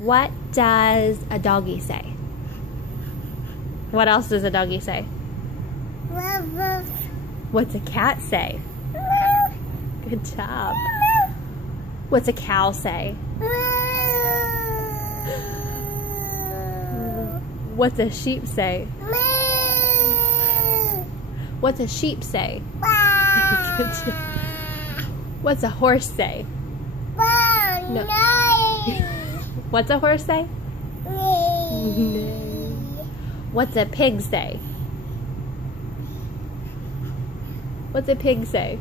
What does a doggy say? What else does a doggy say? What's a cat say? Good job. What's a cow say? What's a sheep say? What's a sheep say? Good job. What's a horse say? No. What's a horse say? What's a pig say? What's a pig say?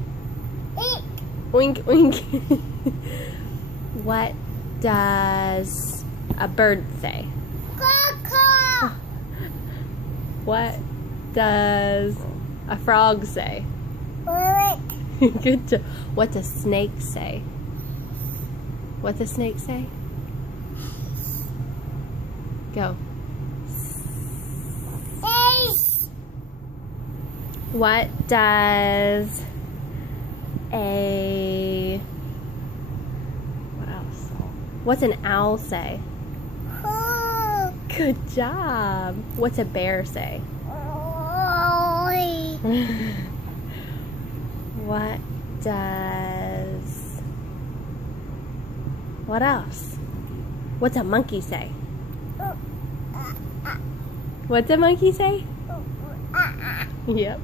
Oink, oink. What does a bird say? What does a frog say? Good job. What's a snake say? What's a snake say? Go. What does a... what else? What's an owl say? Good job. What's a bear say? What does... what else? What's a monkey say? What's a monkey say? Yep.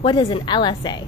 What does an Ella say?